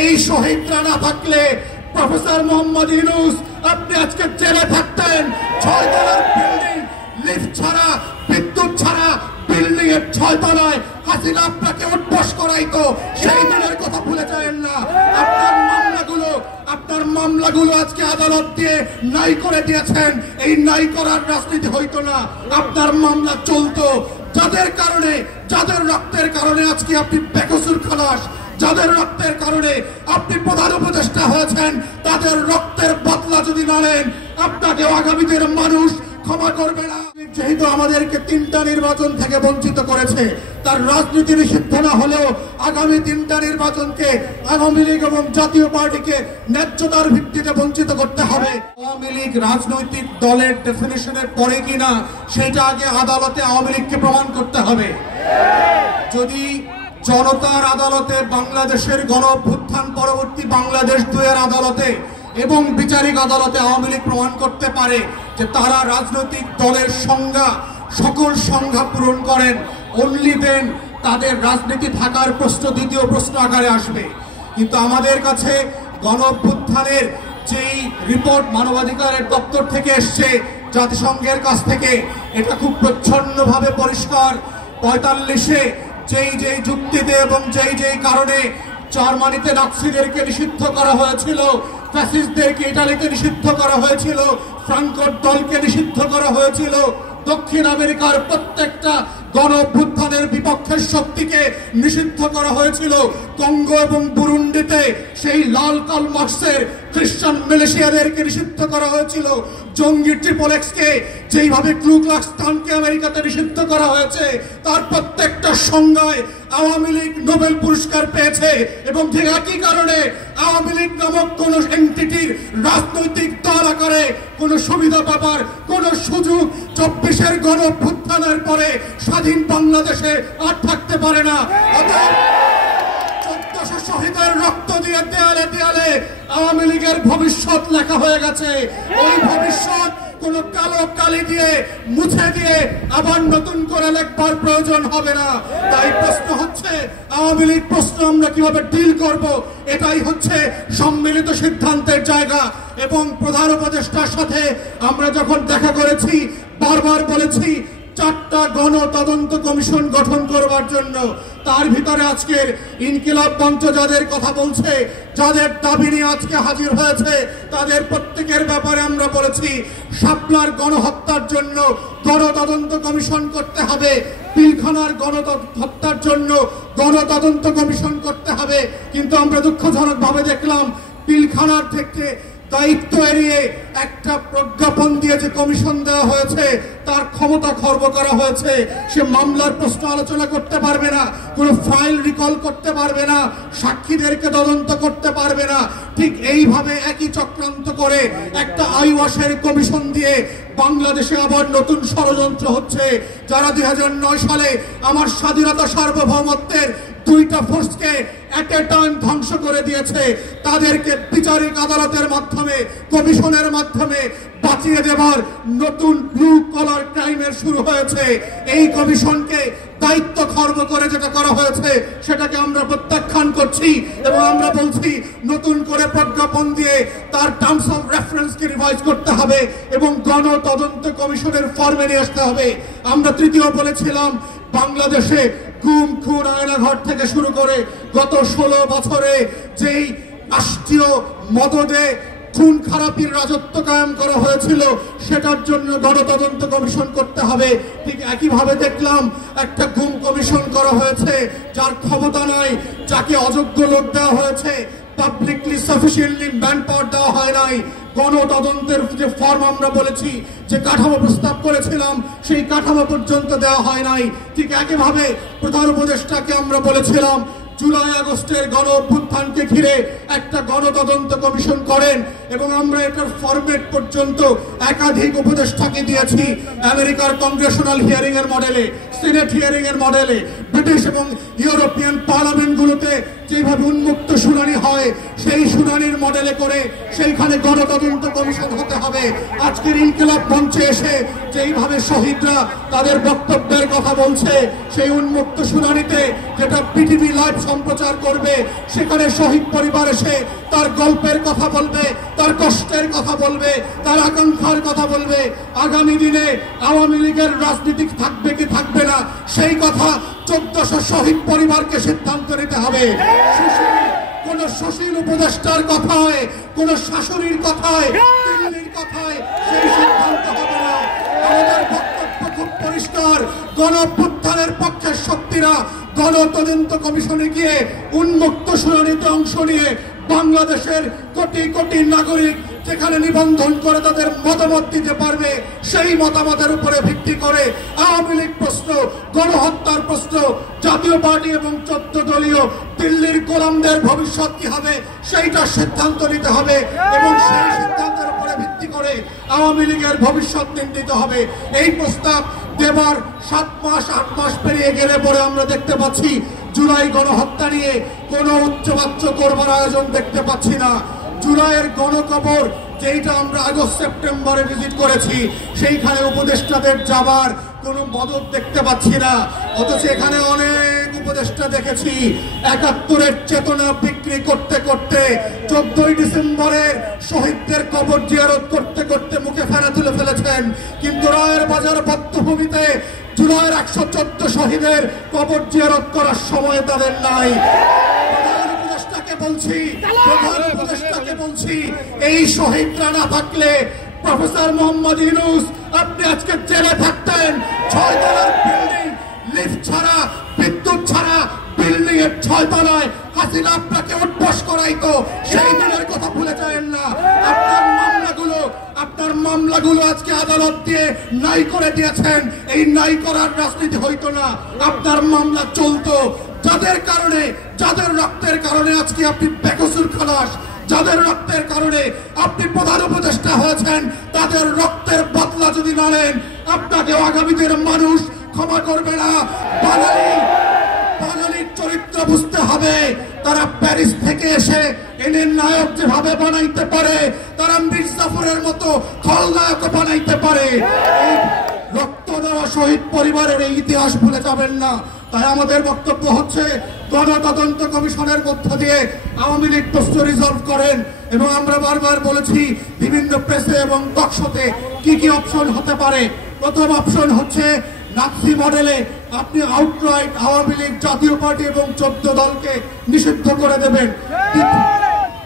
এই শহীদরা না থাকলে প্রফেসর মোহাম্মদ ইউনূস আপনি আজকে জেলে থাকতেন। 6 তলার বিল্ডিং, লিফট ছাড়া, বিদ্যুৎ ছাড়া বিল্ডিং এর 6 তলায় হাসিনা আপনাকে উঠবস করাইতো। সেই দিনের কথা ভুলে যাবেন না। আপনার মামলাগুলো আজকে আদালত দিয়ে নাই করে দিয়েছেন। এই নাই করার রাজনীতি হইতো না, আপনার মামলা চলতো। যাদের রক্তের কারণে আজকে আপনি বেকসুর খালাস, যাদের রক্তের কারণে আপনি প্রধান উপদেষ্টা হয়েছেন, তাদের রক্তের বদলা যদি না নেন, আপনাকে আগামী দিনের মানুষ ক্ষমা করবে না। যেহেতু আমাদেরকে 3টা নির্বাচন থেকে বঞ্চিত করেছে, তার রাজনীতি নিষিদ্ধ না হলেও আগামী 3টা নির্বাচনকে আওয়ামী লীগ এবং জাতীয় পার্টিকে ন্যায্যতার ভিত্তিতে বঞ্চিত করতে হবে। আওয়ামী লীগ রাজনৈতিক দলের ডেফিনিশনের পরে কিনা সেটা আগে আদালতে আওয়ামী লীগকে প্রমাণ করতে হবে। যদি জনতার আদালতে, বাংলাদেশের গণঅভ্যুত্থান পরবর্তী বাংলাদেশ 2-এর আদালতে এবং বিচারিক আদালতে আওয়ামী লীগ প্রমাণ করতে পারে যে তারা রাজনৈতিক দলের সংজ্ঞা, সকল সংজ্ঞা পূরণ করেন, অনলি দেন তাদের রাজনীতি থাকার প্রশ্ন দ্বিতীয় প্রশ্ন আকারে আসবে। কিন্তু আমাদের কাছে গণঅভ্যুত্থানের যেই রিপোর্ট মানবাধিকারের দপ্তর থেকে এসছে, জাতিসংঘের কাছ থেকে, এটা খুব প্রচ্ছন্নভাবে পরিষ্কার। 45-এ যেই যুক্তিতে এবং যেই কারণে জার্মানিতে নাৎসিদেরকে নিষিদ্ধ করা হয়েছিল, ফ্যাসিস্টদেরকে ইটালিতে নিষিদ্ধ করা হয়েছিল, ফ্রাঙ্কোর দলকে নিষিদ্ধ করা হয়েছিল, দক্ষিণ আমেরিকার প্রত্যেকটা গণ অভ্যুত্থানের বিপক্ষের শক্তিকে নিষিদ্ধ করা হয়েছিল। কঙ্গো এবং বুরুন্ডিতে সেই লাল কাল মার্কসের খ্রিস্টান মিলিশিয়াদেরকে নিষিদ্ধ করা হয়েছিল। জঙ্গি ট্রিপল এক্সকে যেইভাবে ক্লু ক্লাক্স ক্লানকে আমেরিকাতে নিষিদ্ধ করা হয়েছে, তার প্রত্যেকটা সংজ্ঞায় আওয়ামী লীগ নোবেল পুরস্কার পেয়েছে। এবং ঠিক একই কারণে আওয়ামী লীগ নামক কোন এন্টিটির রাজনৈতিক দল আকারে কোন সুবিধা পাবার কোন সুযোগ 24-এর গণ অভ্যুত্থানের পরে স্বাধীন বাংলাদেশে আর থাকতে পারে না। 1400 শহীদের রক্ত দিয়ে দেয়ালে দেয়ালে আওয়ামী লীগের ভবিষ্যৎ লেখা হয়ে গেছে। ওই ভবিষ্যৎ কোন কালো কালি দিয়ে মুছে দিয়ে আবার নতুন করে লেখবার প্রয়োজন হবে না। তাই প্রশ্ন হচ্ছে আওয়ামী লীগ প্রশ্ন আমরা কিভাবে ডিল করব, এটাই হচ্ছে সম্মিলিত সিদ্ধান্তের জায়গা। এবং প্রধান উপদেষ্টার সাথে আমরা যখন দেখা করেছি, বারবার বলেছি 4টা গণ তদন্ত কমিশন গঠন করবার জন্য। তার ভিতরে আজকের ইনকিলাব মঞ্চ যাদের কথা বলছে, যাদের দাবি নিয়ে আজকে হাজির হয়েছে, তাদের প্রত্যেকের ব্যাপারে আমরা বলেছি শাপলার গণহত্যার জন্য গণতদন্ত কমিশন করতে হবে, পিলখানার গণহত্যার জন্য গণতদন্ত কমিশন করতে হবে। কিন্তু আমরা দুঃখজনকভাবে দেখলাম পিলখানার থেকে দায়িত্ব এড়িয়ে একটা প্রজ্ঞাপন দিয়ে যে কমিশন দেওয়া হয়েছে, তার ক্ষমতা খর্ব করা হয়েছে। সে মামলার প্রশ্ন আলোচনা করতে পারবে না, কোনো ফাইল রিকল করতে পারবে না, সাক্ষীদেরকে তদন্ত করতে পারবে না। ঠিক এইভাবে একই চক্রান্ত করে একটা আইওয়াশের কমিশন দিয়ে বাংলাদেশে আবার নতুন ষড়যন্ত্র হচ্ছে। যারা 2009 সালে আমার স্বাধীনতা সার্বভৌমত্বের 2টা ফোর্সকে এট এ টাইম ধ্বংস করে দিয়েছে, তাদেরকে বিচারিক আদালতের মাধ্যমে, কমিশনের মাধ্যমে বাঁচিয়ে দেবার নতুন ব্লু কলার ক্রাইমের শুরু হয়েছে। এই কমিশনকে দায়িত্ব খর্ব করে যেটা করা হয়েছে সেটাকে আমরা প্রত্যাখ্যান করছি এবং আমরা বলছি নতুন করে প্রজ্ঞাপন দিয়ে তার টার্মস অফ রেফারেন্সকে রিভাইজ করতে হবে এবং গণ তদন্ত কমিশনের ফর্মে নিয়ে আসতে হবে। আমরা তৃতীয় বলেছিলাম বাংলাদেশে গুম খুন আয়নাঘর থেকে শুরু করে গত 16 বছরে যেই রাষ্ট্রীয় মদদে খুন খারাপির রাজত্ব কায়েম করা হয়েছিল, সেটার জন্য গণতদন্ত কমিশন করতে হবে। ঠিক একইভাবে দেখলাম একটা গুম কমিশন করা হয়েছে যার ক্ষমতা নাই, যাকে অযোগ্য লোক দেওয়া হয়েছে, পাবলিকলি সাফিসিয়েন্টলি ম্যান পাওয়ার দেওয়া হয় নাই। গণতদন্তের যে ফর্ম আমরা বলেছি, যে কাঠামো প্রস্তাব করেছিলাম, সেই কাঠামো পর্যন্ত দেওয়া হয় নাই। ঠিক একইভাবে প্রধান উপদেষ্টাকে আমরা বলেছিলাম জুলাই আগস্টের গণ অভ্যুত্থানকে ঘিরে একটা গণতদন্ত কমিশন করেন এবং আমরা এটার ফরম্যাট পর্যন্ত একাধিক উপদেষ্টাকে দিয়েছি। আমেরিকার কংগ্রেশনাল হিয়ারিং এর মডেলে, সিনেট হিয়ারিং এর মডেলে, ব্রিটিশ এবং ইউরোপিয়ান পার্লামেন্টগুলোতে যেভাবে উন্মুক্ত শুনানি হয় সেই শুনানির মডেলে করে সেইখানে গণতদন্ত কমিশন হতে হবে। আজকের ইনকিলাব মঞ্চে এসে যেইভাবে শহীদরা তাদের বক্তব্যের কথা বলছে, সেই উন্মুক্ত শুনানিতে যেটা পিটিভি লাইভ সম্প্রচার করবে, সেখানে শহীদ পরিবার এসে তার গল্পের কথা বলবে, তার কষ্টের কথা বলবে, তার আকাঙ্ক্ষার কথা বলবে। আগামী দিনে আওয়ামী লীগের রাজনীতি থাকবে কি থাকবে না সেই কথা 1400 শহীদ পরিবারকে সিদ্ধান্ত নিতে হবে। কোন সুশীল উপদেষ্টার কথায়, কোন শাশুড়ির কথায়, দিল্লির কথায় সেই সিদ্ধান্ত হবে না। আমাদের বক্তব্য খুব পরিষ্কার, গণঅভ্যুত্থানের পক্ষের শক্তিরা গণতদন্ত কমিশনে গিয়ে উন্মুক্ত শুনানিতে অংশ নিয়ে বাংলাদেশের কোটি কোটি নাগরিক যেখানে নিবন্ধন করে তাদের মতামত দিতে পারবে, সেই মতামতের উপরে ভিত্তি করে আওয়ামী লীগ প্রশ্ন, গণহত্যার প্রশ্ন, জাতীয় পার্টি এবং 14 দলীয় দিল্লির গোলামদের ভবিষ্যৎ কি হবে সেইটা সিদ্ধান্ত নিতে হবে এবং সেই সিদ্ধান্তের উপরে ভিত্তি করে আওয়ামী লীগের ভবিষ্যৎ নির্ণীত হবে। এই প্রস্তাব দেবার 7 মাস 8 মাস পেরিয়ে গেলে পরে আমরা দেখতে পাচ্ছি জুলাই গণহত্যা নিয়ে কোনো উচ্চবাচ্য করবার আয়োজন দেখতে পাচ্ছি না। জুলাইয়ের গণকবর যেটা আমরা আগস্ট সেপ্টেম্বরে ভিজিট করেছি, সেইখানে উপদেষ্টাদের যাবার কোনো মদত দেখতে পাচ্ছি না। অথচ এখানে অনেক উপদেষ্টা দেখেছি 71-এর চেতনা বিক্রি করতে করতে 14ই ডিসেম্বরের শহীদদের কবর জিয়ারত করতে করতে মুখে ফেনা তুলে ফেলেছেন, কিন্তু রায়ের বাজার বধ্যভূমিতে জুলাইয়ের 114 শহীদের কবর জিয়ারত করার সময় তাদের নাই। বলছি এই শহীদরা না থাকলে প্রফেসর মোহাম্মদ ইউনূস আপনি আজকে জেলে থাকতেন। 6 তলার বিল্ডিং, লিফট ছাড়া, বিদ্যুৎ ছাড়া বিল্ডিং এর 6 তলায় হাসিনা আপনাকে উঠবস করাইতো। সেই দিনের কথা ভুলে যাবেন না। আপনার মামলাগুলো আজকে আদালত দিয়ে নাই করে দিয়েছেন। এই নাই করার রাজনীতি হইতো না, আপনার মামলা চলতো। যাদের কারণে, যাদের রক্তের কারণে আজকে আপনি বেকসুর খালাস, যাদের রক্তের কারণে আপনি প্রধান উপদেষ্টা হয়েছেন, তাদের রক্তের বদলা যদি না নেন আপনাকে আগামী দিনের মানুষ ক্ষমা করবে না। বাঙালির চরিত্র বুঝতে হবে। তারা প্যারিস থেকে এসে এনে নায়ক যেভাবে বানাইতে পারে, তারা মীর জাফরের মতো খলনায়ক বানাইতে পারে। এই রক্ত দেওয়া শহীদ পরিবারের এই ইতিহাস ভুলে যাবেন না। তাই আমাদের বক্তব্য হচ্ছে গণতদন্ত কমিশনের মধ্য দিয়ে আওয়ামী লীগ প্রশ্ন রিজলভ করেন। এবং আমরা বারবার বলেছি বিভিন্ন প্রেসে এবং টকশোতে কি কি অপশন হতে পারে। প্রথম অপশন হচ্ছে নাৎসি মডেলে আপনি আউটরাইট আওয়ামী লীগ, জাতীয় পার্টি এবং 14 দলকে নিষিদ্ধ করে দেবেন।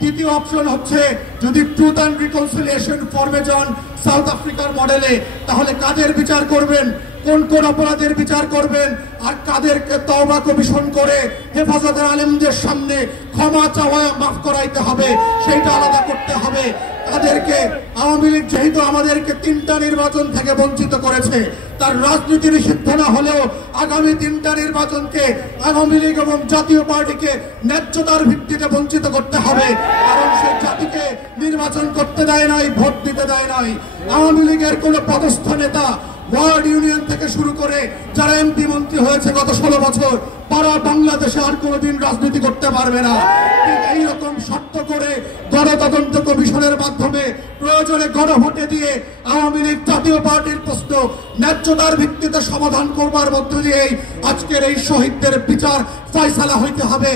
দ্বিতীয় অপশন হচ্ছে যদি ট্রুথ অ্যান্ড রিকনসিলিয়েশন ফর্মে যান সাউথ আফ্রিকার মডেলে, তাহলে কাদের বিচার করবেন, কোন কোন অপরাধের বিচার করবেন, আর কাদেরকে তওবা কমিশন করে হেফাজতের আলেমদের সামনে ক্ষমা চাওয়া, মাফ করাইতে হবে, সেইটা আলাদা করতে হবে। তাদেরকে আওয়ামী লীগ যেহেতু আমাদেরকে 3টা নির্বাচন থেকে বঞ্চিত করেছে, তার রাজনীতি নিষিদ্ধ না হলেও আগামী 3টা নির্বাচনকে আওয়ামী লীগ এবং জাতীয় পার্টিকে ন্যায্যতার ভিত্তিতে বঞ্চিত করতে হবে। কারণ সেই জাতিকে নির্বাচন করতে দেয় নাই, ভোট দিতে দেয় নাই। আওয়ামী লীগের কোন পদস্থ নেতা ওয়ার্ড ইউনিয়ন থেকে শুরু করে যারা এমপি মন্ত্রী হয়েছে গত 16 বছর, তারা বাংলাদেশে আর কোনোদিন রাজনীতি করতে পারবে না। এইরকম শর্ত করে গণতদন্ত কমিশনের মাধ্যমে প্রয়োজনে গণভোটে দিয়ে আওয়ামী লীগ, জাতীয় পার্টির প্রশ্ন ন্যায্যতার ভিত্তিতে সমাধান করবার মধ্য দিয়েই আজকের এই শহীদদের বিচার ফয়সালা হইতে হবে।